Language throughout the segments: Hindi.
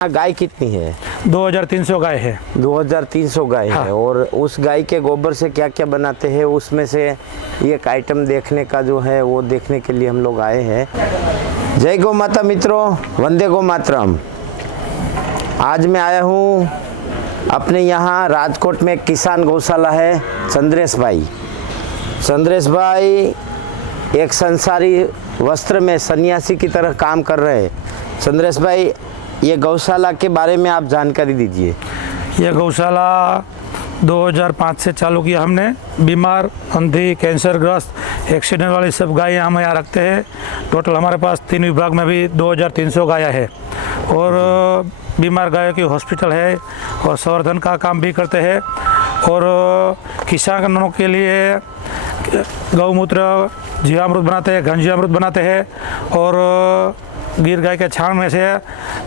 गाय कितनी है? 2300 गाय है। 2300 गाय हाँ। है। और उस गाय के गोबर से क्या क्या बनाते हैं, उसमें से एक आइटम देखने का जो है वो देखने के लिए हम लोग आए हैं। जय गौ माता मित्रों, वंदे गो मातरम। आज मैं आया हूँ अपने यहाँ राजकोट में एक किसान गौशाला है, चंद्रेश भाई। चंद्रेश भाई एक संसारी वस्त्र में सन्यासी की तरह काम कर रहे हैं। चंद्रेश भाई, ये गौशाला के बारे में आप जानकारी दीजिए। ये गौशाला 2005 से चालू किया हमने। बीमार, अंधी, कैंसरग्रस्त, एक्सीडेंट वाली सब गायें हम यहाँ रखते हैं। टोटल हमारे पास 3 विभाग में भी 2300 गायें है और बीमार गायों की हॉस्पिटल है और संवर्धन का काम भी करते हैं। और किसानों के लिए गौमूत्र जीवामृत बनाते हैं, घन जीवामृत बनाते हैं और गिर गाय के छाण में से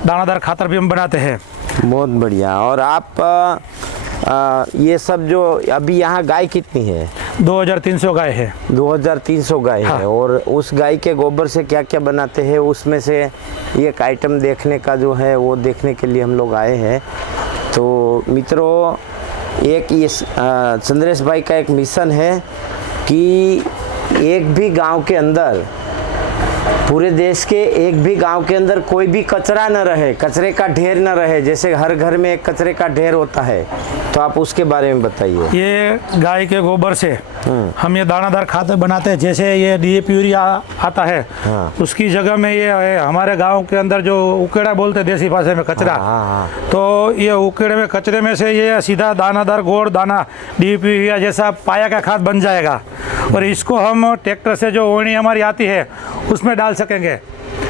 दानादार खातर भी हम बनाते हैं। बहुत बढ़िया। और आप ये सब जो अभी यहाँ गाय कितनी है? 2300 गाय है। 2300 गाय हाँ। है। और उस गाय के गोबर से क्या क्या बनाते हैं, उसमें से एक आइटम देखने का जो है वो देखने के लिए हम लोग आए हैं। तो मित्रों, एक ये चंद्रेश भाई का एक मिशन है कि एक भी गांव के अंदर, पूरे देश के एक भी गांव के अंदर कोई भी कचरा न रहे, कचरे का ढेर न रहे। जैसे हर घर में एक कचरे का ढेर होता है, तो आप उसके बारे में बताइए। ये गाय के गोबर से हम ये दानादार खाद बनाते हैं। जैसे ये डीएपी यूरिया आता है, हाँ। उसकी जगह में ये हमारे गांव के अंदर जो उकेड़ा बोलते हैं देसी भाषा में, कचरा। हाँ। तो ये उकेड़े में कचरे में से ये सीधा दानादार गोड़ दाना डीएपी यूरिया जैसा पाया का खाद बन जाएगा। और इसको हम ट्रैक्टर से जो ओढ़नी हमारी आती है उसमें डाल सकेंगे।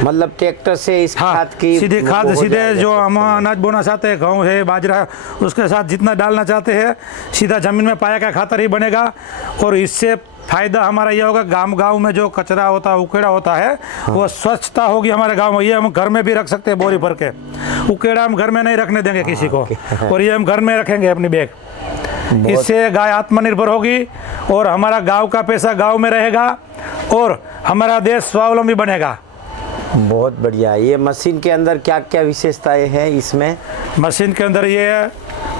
मतलब ट्रैक्टर से इस हाँ, खाद की सीधे खाद हो सीधे जाएगा। जो हम अनाज बोना चाहते हैं, गेहूँ है, बाजरा, उसके साथ जितना डालना चाहते हैं सीधा ज़मीन में पाया का खातर ही बनेगा। और इससे फ़ायदा हमारा ये होगा, गांव में जो कचरा होता है, उकेड़ा होता है, वो स्वच्छता होगी हमारे गांव में। ये हम घर में भी रख सकते हैं बोरी भर के। उकेड़ा हम घर में नहीं रखने देंगे किसी को, और ये हम घर में रखेंगे अपनी बैग। इससे गाय आत्मनिर्भर होगी और हमारा गांव का पैसा गांव में रहेगा और हमारा देश स्वावलंबी बनेगा। बहुत बढ़िया। ये मशीन के अंदर क्या क्या विशेषताएं हैं इसमें? मशीन के अंदर ये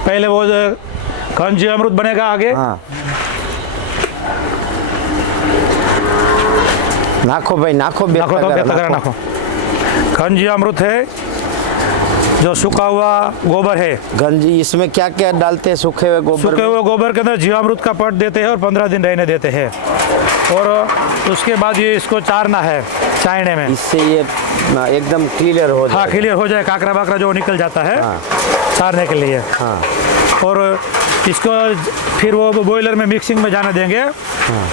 पहले वो घन जीवामृत बनेगा आगे। हाँ। नाखो भाई, नाखो नाखो तो बेतगरा नाखो। घन जीवामृत है जो सूखा हुआ गोबर है। गंजी, इसमें क्या क्या डालते हैं सूखे हुए गोबर सूखे हुए गोबर के अंदर जीवामृत का पट देते हैं और 15 दिन रहने देते हैं। और उसके बाद ये इसको चारना है चायने में। इससे ये एकदम क्लियर हो जाए। हाँ, क्लियर हो जाए, काकरा बाकरा जो निकल जाता है। हाँ। चारने के लिए। हाँ। और इसको फिर वो बॉयलर में मिक्सिंग में जाने देंगे।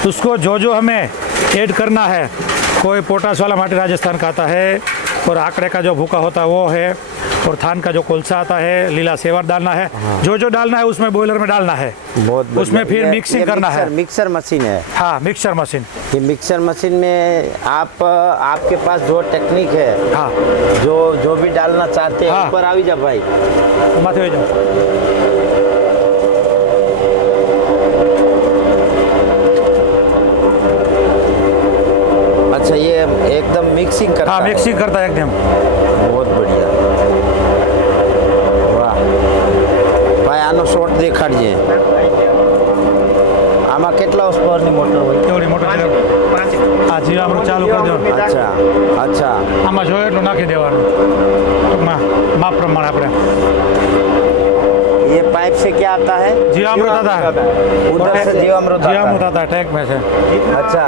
उसको जो हमें ऐड करना है, कोई पोटास वाला माटी राजस्थान का आता है, और आंकड़े का जो भूखा होता है वो है, और थान का जो कोलसा आता है, लीला सेवर डालना है। जो डालना है उसमें बॉयलर में डालना है। बहुत उसमें फिर मिक्सिंग करना है। मिक्सर मशीन है। हाँ, मिक्सर मशीन। ये मिक्सर मशीन में आपके पास जो टेक्निक है, हाँ, जो भी डालना चाहते हैं, हाँ। ऊपर आ जा भाई। माथे हो जाओ। अच्छा, ये एकदम मिक्सिंग करता हाँ, है। मिक्सिंग करता है एकदम। बहुत बढ़िया। वाह भाई, આનો શોટ દેખાડજે। આમાં કેટલા હોર્સ પાવરની મોટર હોય? કેવડી મોટર આ જીવામૃત ચાલુ કરી દેવાનું। अच्छा अच्छा। આમાં જોઈએ એટલું નાખી દેવાનું ટૂંકમાં માપ પ્રમાણે આપણે। ये पाइप से क्या आता है? जीवामृत आता है। उधर से जीवामृत जीवामृत आता है टैंक में से। अच्छा,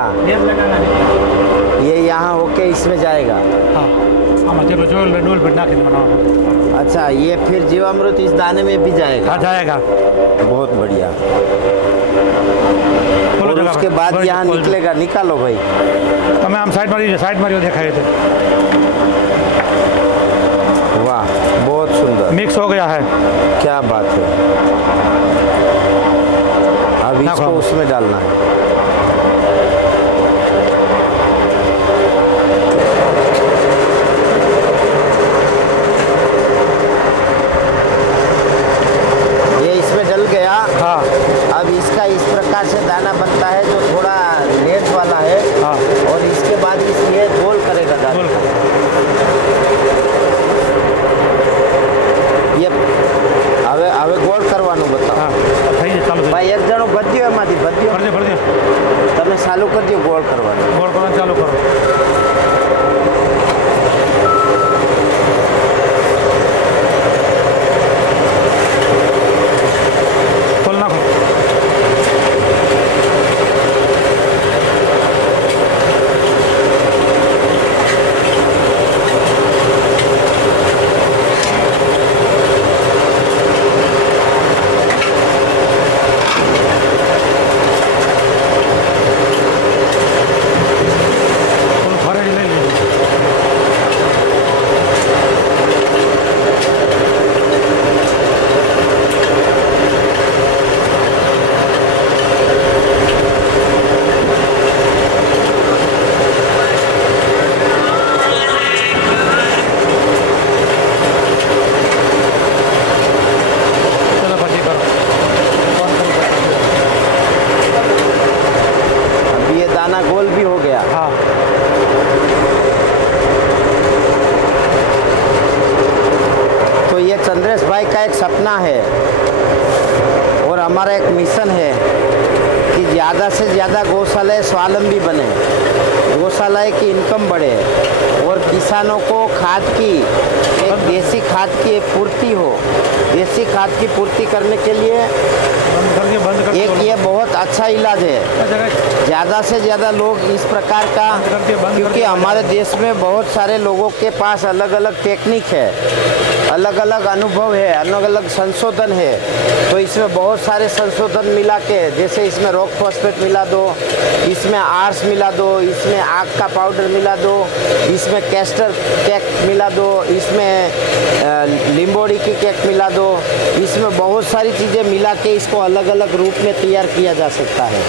ये यहाँ होके इसमें जाएगा। हाँ, આમાં જેટલું જોયું ડોલ પર નાખી દેવાનું। अच्छा, ये फिर जीवामृत इस दाने में भी जाएगा। हाँ, जाएगा। बहुत बढ़िया। બોલો और જગા उसके પર। बाद બોલો, यहाँ બોલો। निकलेगा। निकालो भाई। તમે આમ સાઈડ મારી સાઈડ દેખાય છે। वाह, बहुत सुंदर। मिक्स हो गया है। क्या बात है। अब इसको उसमें डालना है। ये इसमें डल गया। हाँ। अब इसका इस प्रकार से दाना बनता है जो थोड़ा लेंथ वाला है। हाँ। और इसके बाद ये गोल करेगा दाना। गोल। चालू कर दियो, गोल करवा दो। गोल करना चालू करो। खोलना खोल। गोल भी हो गया। हाँ तो ये चंद्रेश भाई का एक सपना है और हमारा एक मिशन है कि ज़्यादा से ज़्यादा गौशालाएं स्वावलंबी बने, गौशालाएं की इनकम बढ़े और किसानों को खाद की, एक देसी खाद की एक पूर्ति हो। देसी खाद की पूर्ति करने के लिए एक ये बहुत अच्छा इलाज है। ज़्यादा से ज़्यादा लोग इस प्रकार का, क्योंकि हमारे देश में बहुत सारे लोगों के पास अलग अलग टेक्निक है, अलग अलग अनुभव है, अलग अलग संशोधन है। तो इसमें बहुत सारे संशोधन मिला के, जैसे इसमें रॉक फॉस्फेट मिला दो, इसमें आर्स मिला दो, इसमें आग का पाउडर मिला दो, इसमें कैस्टर केक मिला दो, इसमें लिम्बोड़ी की केक मिला दो। इसमें बहुत सारी चीज़ें मिला के इसको अलग अलग रूप में तैयार किया जा सकता है।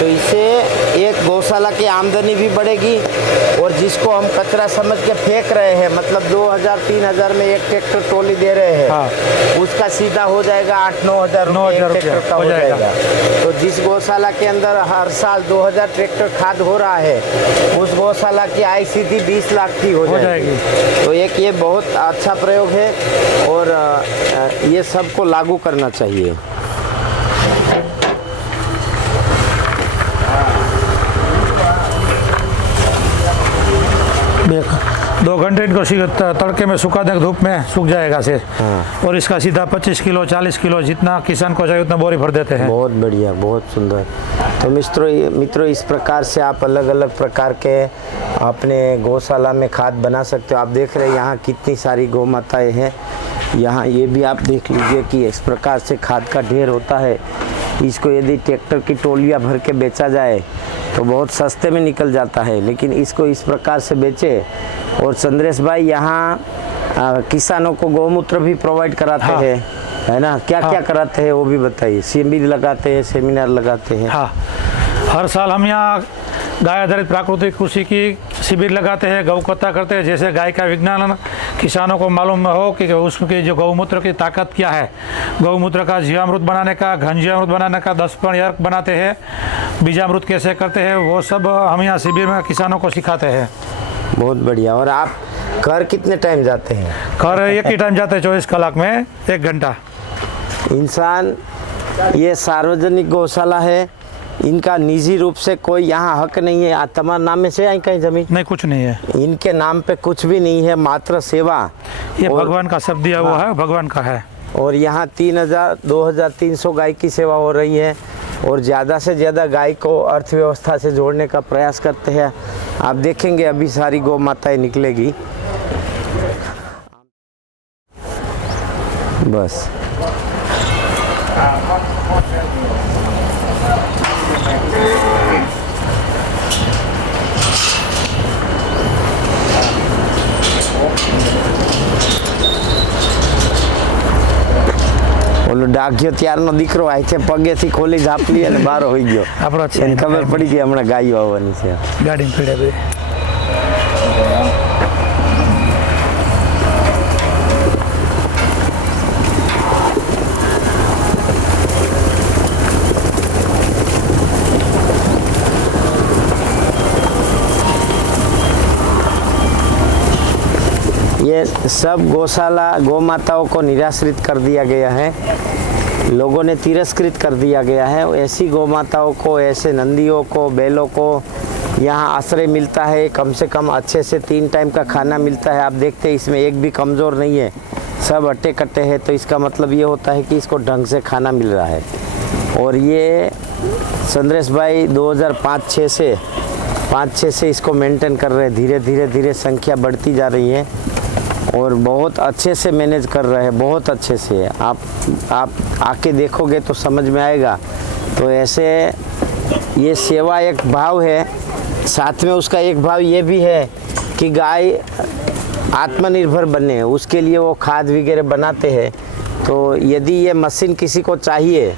तो इससे एक गौशाला की आमदनी भी बढ़ेगी और जिसको हम कचरा समझ के फेंक रहे हैं, मतलब 2000-3000 में एक ट्रैक्टर ट्रॉली दे रहे हैं, हाँ। उसका सीधा हो जाएगा 8-9 हज़ार ट्रैक्टर का हो जाएगा। तो जिस गौशाला के अंदर हर साल 2000 ट्रैक्टर खाद हो रहा है, उस गौशाला की आय सीधी 20 लाख की हो जाएगी। तो एक ये बहुत अच्छा प्रयोग है और ये सबको लागू करना चाहिए। देख 2 घंटे इनको तड़के में सुखा दें, धूप में सूख जाएगा से। हाँ। और इसका सीधा 25 किलो 40 किलो जितना किसान को चाहिए उतना बोरी भर देते हैं। बहुत बढ़िया, बहुत सुंदर। तो मित्रों इस प्रकार से आप अलग अलग प्रकार के अपने गौशाला में खाद बना सकते हो। आप देख रहे हैं यहाँ कितनी सारी गौ माताएँ हैं। यहाँ ये भी आप देख लीजिए कि इस प्रकार से खाद का ढेर होता है। इसको यदि ट्रैक्टर की टोलियाँ भर के बेचा जाए तो बहुत सस्ते में निकल जाता है, लेकिन इसको इस प्रकार से बेचे। और चंद्रेश भाई यहाँ किसानों को गौमूत्र भी प्रोवाइड कराते हाँ। हैं, है ना? क्या क्या कराते हैं वो भी बताइए। शिविर लगाते हैं, सेमिनार लगाते हैं। हाँ, हर साल हम यहाँ गाय आधारित प्राकृतिक कृषि की शिविर लगाते हैं, गौ कथा करते हैं। जैसे गाय का विज्ञान किसानों को मालूम हो कि उसकी जो गौमूत्र की ताकत क्या है, गौमूत्र का जीवामृत बनाने का, घन जीवामृत बनाने का, 10 अर्क बनाते हैं, बीजामृत कैसे करते हैं, वो सब हम यहाँ शिविर में किसानों को सिखाते हैं। बहुत बढ़िया। और आप घर कितने टाइम जाते हैं? घर एक ही टाइम जाते हैं, 24 कलाक में 1 घंटा। इंसान, ये सार्वजनिक गौशाला है, इनका निजी रूप से कोई यहाँ हक नहीं है। तुम्हारे नाम में से आई कहीं जमीन? नहीं, कुछ नहीं है। इनके नाम पे कुछ भी नहीं है, मात्र सेवा। ये भगवान का सब दिया हुआ है, भगवान का है। और यहाँ 2300 गाय की सेवा हो रही है और ज़्यादा से ज़्यादा गाय को अर्थव्यवस्था से जोड़ने का प्रयास करते हैं। आप देखेंगे अभी सारी गौ माताएँ निकलेगी। बस ઓલો ડાઘ્યો ત્યારનો દીકરો આય છે, પગેથી ખોલી ઝાપલી અને બહાર હોઈ ગયો. આપણો છે એને ખબર પડી ગઈ હમણાં ગાયો આવવાની છે. ગાડી પીડ્યા ભાઈ. ये सब गौशाला गौ माताओं को निराश्रित कर दिया गया है। लोगों ने तिरस्कृत कर दिया गया है। ऐसी गौ माताओं को, ऐसे नंदियों को, बैलों को यहाँ आश्रय मिलता है। कम से कम अच्छे से 3 टाइम का खाना मिलता है। आप देखते हैं इसमें एक भी कमज़ोर नहीं है, सब अट्टे कट्टे हैं। तो इसका मतलब ये होता है कि इसको ढंग से खाना मिल रहा है। और ये संदेश भाई 2005-6 से इसको मेंटेन कर रहे हैं। धीरे धीरे संख्या बढ़ती जा रही है और बहुत अच्छे से मैनेज कर रहे हैं, बहुत अच्छे से। आप आके देखोगे तो समझ में आएगा। तो ऐसे ये सेवा एक भाव है, साथ में उसका एक भाव ये भी है कि गाय आत्मनिर्भर बने, उसके लिए वो खाद वगैरह बनाते हैं। तो यदि ये मशीन किसी को चाहिए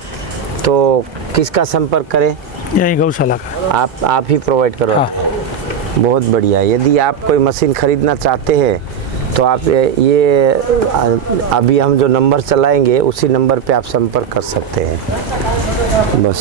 तो किसका संपर्क करें? यही गौशाला का आप ही प्रोवाइड करो। हाँ। बहुत बढ़िया। यदि आप कोई मशीन खरीदना चाहते हैं तो आप ये अभी हम जो नंबर चलाएंगे उसी नंबर पे आप संपर्क कर सकते हैं। बस।